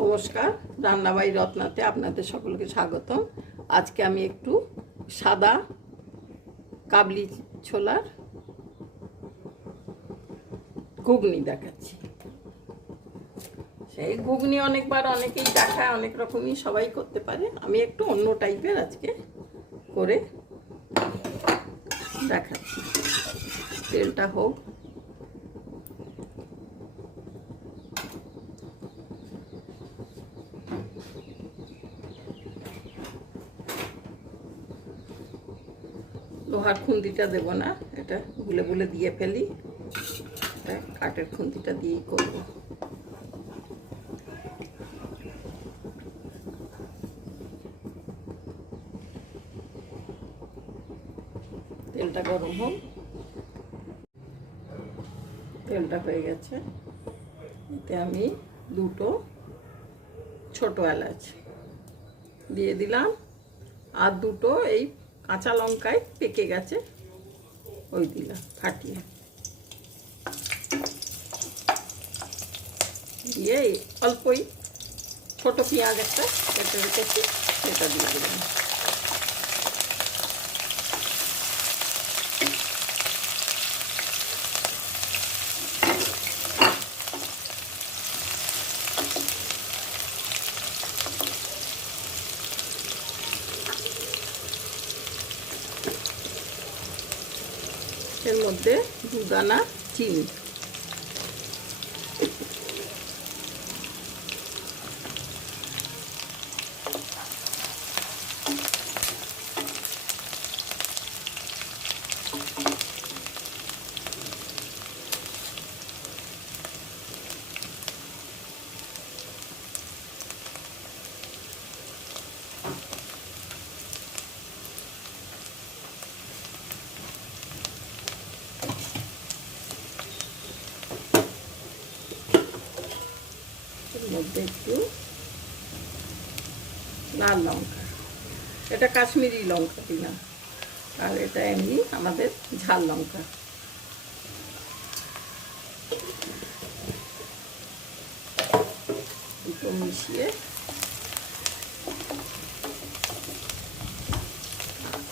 নমস্কার, রান্নাবাড়ি রত্নাতে আপনাদের সকলকে স্বাগতম। আজকে আমি একটু সাদা কাবলি ছোলার ঘুগনি দেখাচ্ছি। সেই ঘুগনি অনেকবার অনেকেই দেখায়, অনেক রকমই সবাই করতে পারে। আমি একটু অন্য টাইপের আজকে করে দেখাচ্ছি। তেলটা হোক। লোহার খুন্তিটা দেব না, এটা গুলে গুলে দিয়ে ফেলি। এটা কাঠের খুন্তিটা দিয়েই করব। তেলটা গরম হোক। তেলটা হয়ে গেছে, এতে আমি দুটো ছোট এলাচ দিয়ে দিলাম, আর দুটো এই কাঁচা লঙ্কায় পেকে গেছে ওই দিলাম ফাটিয়ে, দিয়ে অল্পই ছোট পেঁয়াজ একটা কেটে রেখেছি সেটা দিয়ে দিলাম। এর মধ্যে 2 দানা চিনি, এর মধ্যে একটু লাল লঙ্কা, এটা কাশ্মীরি লঙ্কা দিলাম, আর এটা এমনি আমাদের ঝাল লঙ্কা। দুটো মিশিয়ে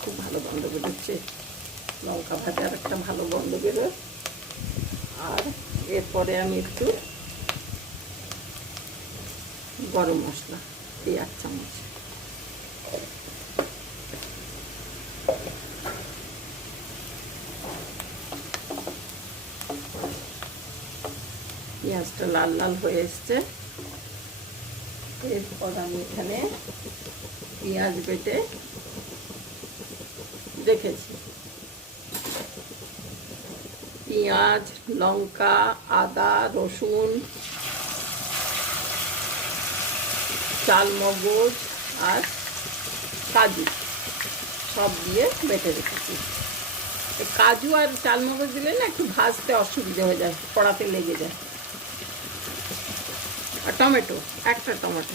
খুব ভালো গন্ধ বেরোচ্ছে, লঙ্কা ভাজার একটা ভালো গন্ধ বেরোয়। আর এরপরে আমি একটু গরম মশলা দিই 1 চামচ, পেঁয়াজটা লাল লাল হয়ে এসছে। এরপর আমি এখানে পেঁয়াজ বেটে রেখেছি, পেঁয়াজ, লঙ্কা, আদা, রসুন, চালমগজ আর কাজু সব দিয়ে বেটে রেখেছি। কাজু আর চালমগজ দিলে না একটু ভাজতে অসুবিধা হয়ে যায়, কড়াতে লেগে যায়। আর টমেটো, একটা টমেটো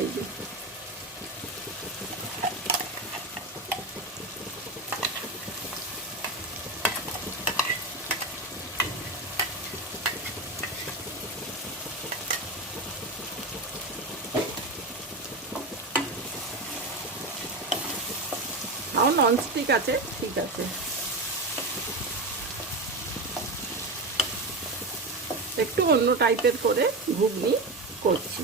এই যে তাও ননস্টিক আছে, ঠিক আছে। একটু অন্য টাইপের করে ঘুগনি করছি।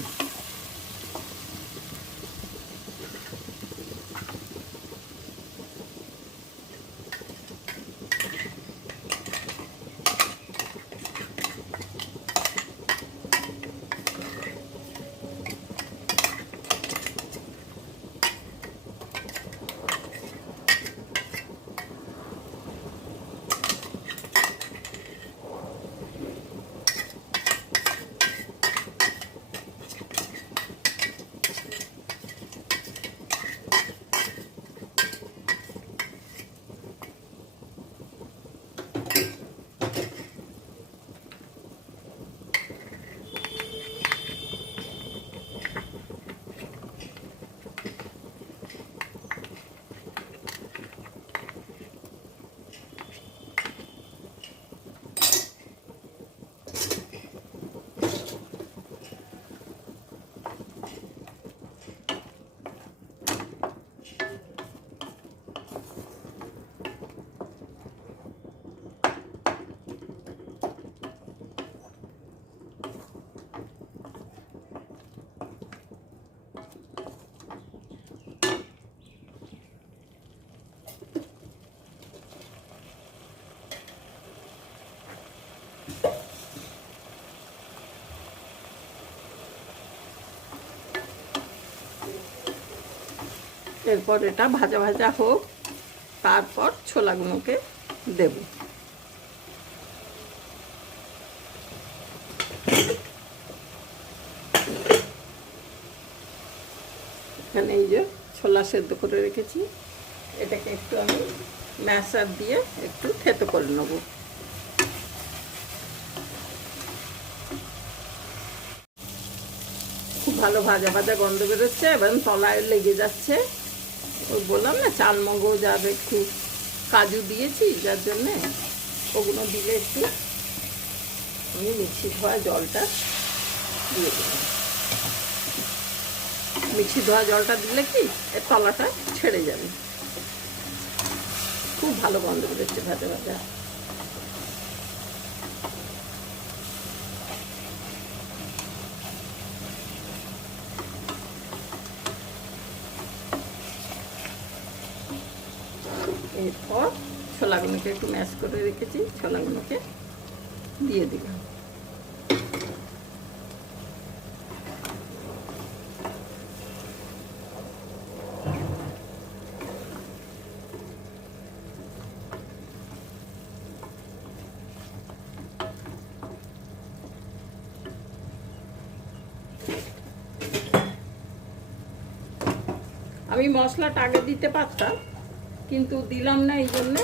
এরপর এটা ভাজা ভাজা হোক, তারপর ছোলাগুলোকে দেব। এখানে এই যে ছোলা সেদ্ধ করে রেখেছি, এটাকে একটু আমি ম্যাশার দিয়ে একটু থেতো করে নেব। খুব ভালো ভাজা ভাজা গন্ধ বেরোচ্ছে, এবার তলায় লেগে যাচ্ছে। ওই বললাম না চাল মগজ আর একটু কাজু দিয়েছি, যার জন্যে ওগুলো দিলে একটু আমি মিক্সি ধোয়া জলটা দিয়ে দিলাম। মিক্সি ধোয়া জলটা দিলে কি এর তলাটা ছেড়ে যাবে। খুব ভালো গন্ধ বেরোচ্ছে ভাজা ভাজা। এরপর ছোলাগুলোকে একটু ম্যাশ করে রেখেছি, ছোলাগুলোকে দিয়ে দিলাম। আমি মশলাটা আগে দিতে পারতাম, কিন্তু দিলাম না, এই জন্যে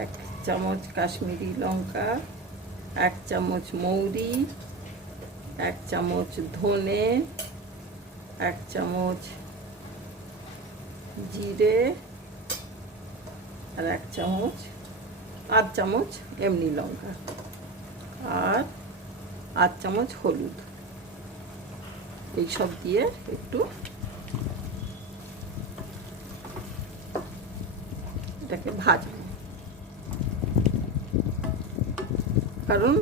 1 চামচ কাশ্মীরি লঙ্কা, 1 চামচ মৌরি, 1 চামচ ধনে, 1 চামচ জিরে, আর 1 চামচ, 8 চামচ এমনি লঙ্কা, আর 8 চামচ হলুদ। এইসব দিয়ে একটু এটাকে ভাজবো, কারণ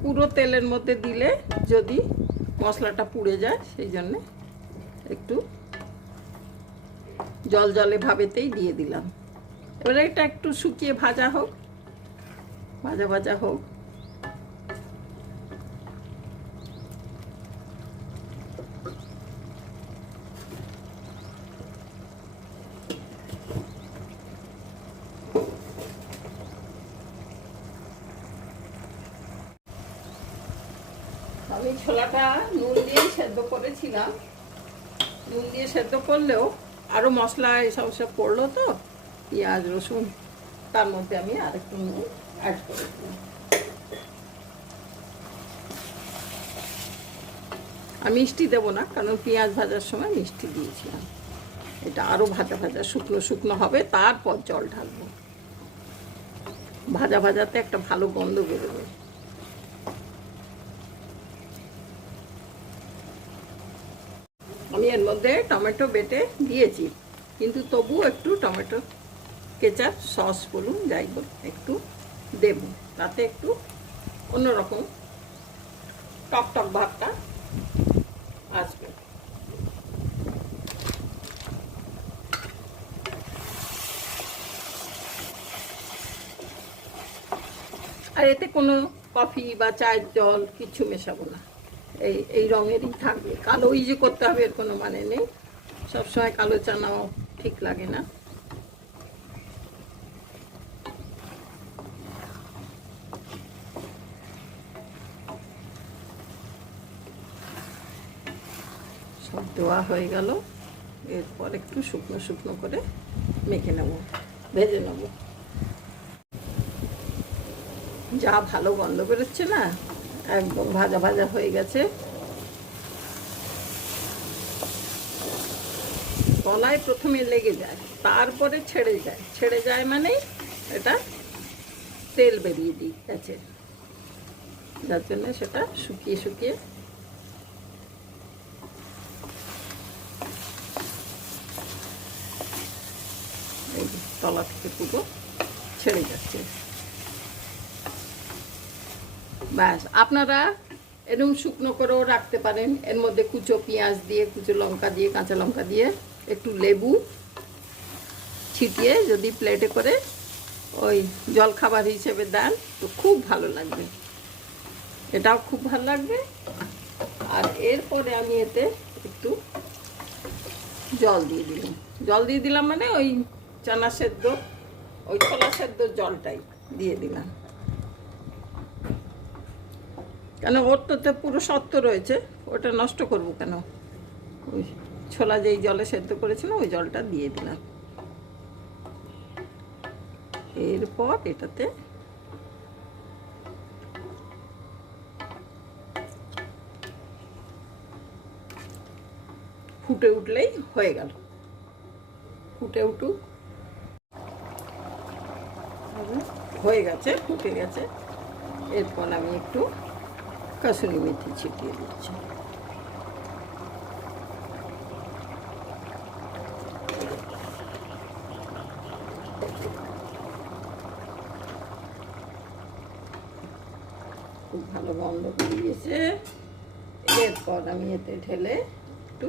পুরো তেলের মধ্যে দিলে যদি মশলাটা পুড়ে যায়, সেই জন্যে একটু জল জলে ভাবেতেই দিয়ে দিলাম। এবারে এটা একটু শুকিয়ে ভাজা হোক, ভাজা ভাজা হোক। আমি ছোলাটা নুন দিয়ে সেদ্ধ করেছিলাম, নুন দিয়ে সেদ্ধ করলেও আরও মশলা এসব সব পড়লো, তো পেঁয়াজ রসুন, তার মধ্যে আমি আরেকটু নুন অ্যাড করেছিলাম। আমি মিষ্টি দেবো না, কারণ পেঁয়াজ ভাজার সময় মিষ্টি দিয়েছিলাম। এটা আরও ভাজা ভাজা শুকনো শুকনো হবে, তারপর জল ঢালবো। ভাজা ভাজাতে একটা ভালো গন্ধ বেরোবে। আমি এর মধ্যে টমেটো বেটে দিয়েছি, কিন্তু তবু একটু টমেটো কেচাপ সস বলুন যাই বলুন একটু দেব, তাতে একটু অন্যরকম টক টক ভাবটা আসবে। আর এতে কোনো কফি বা চায়ের জল কিছু মেশাবো না, এই রঙেরই থাকবে। কালো যে করতে হবে এর কোনো মানে নেই, সবসময় কালো চানাও ঠিক লাগে না। সব দেওয়া হয়ে গেল, এরপর একটু শুকনো শুকনো করে মেখে নেব, ভেজে নেব। যা ভালো গন্ধ বেরোচ্ছে না, একদম ভাজা ভাজা হয়ে গেছে। তলায় প্রথমে লেগে যায়, তারপরে ছেড়ে যায় মানে এটা তেল বেরিয়ে গেছে, যার জন্য সেটা শুকিয়ে শুকিয়ে এই তলা থেকে পুরো ছেড়ে যাচ্ছে। ব্যাস, আপনারা এরকম শুকনো করেও রাখতে পারেন। এর মধ্যে কুচো পেঁয়াজ দিয়ে, কুচো লঙ্কা দিয়ে, কাঁচা লঙ্কা দিয়ে, একটু লেবু ছিটিয়ে যদি প্লেটে করে ওই জলখাবার হিসেবে দেন তো খুব ভালো লাগবে। এটাও খুব ভালো লাগবে। আর এরপরে আমি এতে একটু জল দিয়ে দিলাম। জল দিয়ে দিলাম মানে ওই চানা সেদ্ধ, ওই ছোলা সেদ্ধর জলটাই দিয়ে দিলাম, কেন ওর তো পুরো সত্ত্ব রয়েছে, ওটা নষ্ট করবো কেন। ওই ছোলা যেই জলে সেদ্ধ করেছিলাম ওই জলটা দিয়ে দিলাম। এরপর এটাতে ফুটে উঠলেই হয়ে গেল। ফুটে উঠুক, হয়ে গেছে, ফুটে গেছে। এরপর আমি একটু কাসুরি মেথি ছিটিয়ে দিচ্ছি। খুব ভালো গন্ধ বেরিয়েছে। এরপর আমি এতে ঢেলে একটু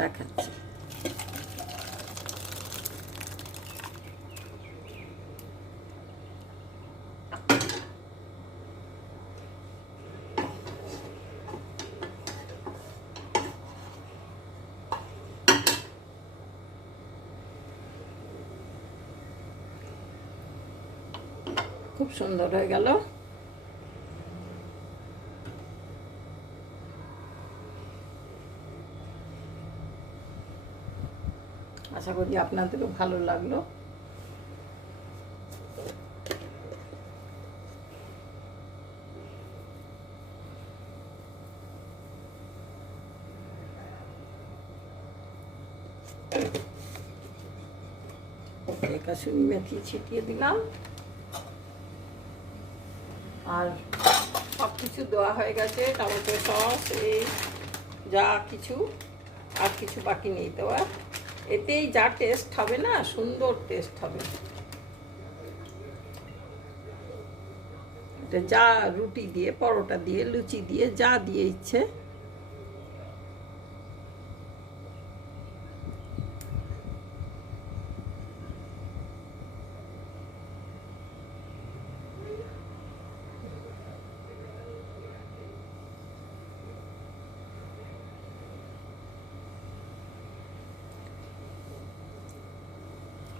দেখাচ্ছি। খুব সুন্দর হয়ে গেল। আশা করি আপনাদেরও ভালো লাগলো। কাসুরি মেথি ছিটিয়ে দিলাম, আর সব কিছু দেওয়া হয়ে গেছে। টমেটো সস, এই যা কিছু, আর কিছু বাকি নেই দেওয়া। এতেই যা টেস্ট হবে না, সুন্দর টেস্ট হবে। এটা যা রুটি দিয়ে, পরোটা দিয়ে, লুচি দিয়ে, যা দিয়ে ইচ্ছে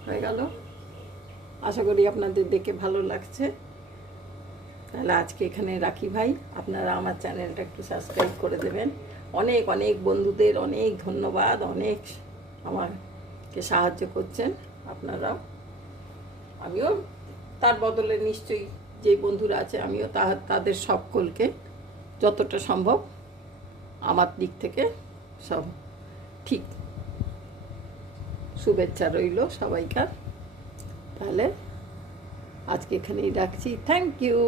হয়ে গেল। আশা করি আপনাদের দেখে ভালো লাগছে। তাহলে আজকে এখানে রাখি ভাই। আপনারা আমার চ্যানেলটা একটু সাবস্ক্রাইব করে দেবেন। অনেক অনেক বন্ধুদের অনেক ধন্যবাদ, অনেক আমাকে সাহায্য করছেন আপনারাও। আমিও তার বদলে নিশ্চয়ই যে বন্ধুরা আছে, আমিও তাদের সকলকে যতটা সম্ভব আমার দিক থেকে সব ঠিক শুভেচ্ছা রইল সবাইকার। তাহলে আজকে এখানেই রাখছি। Thank you.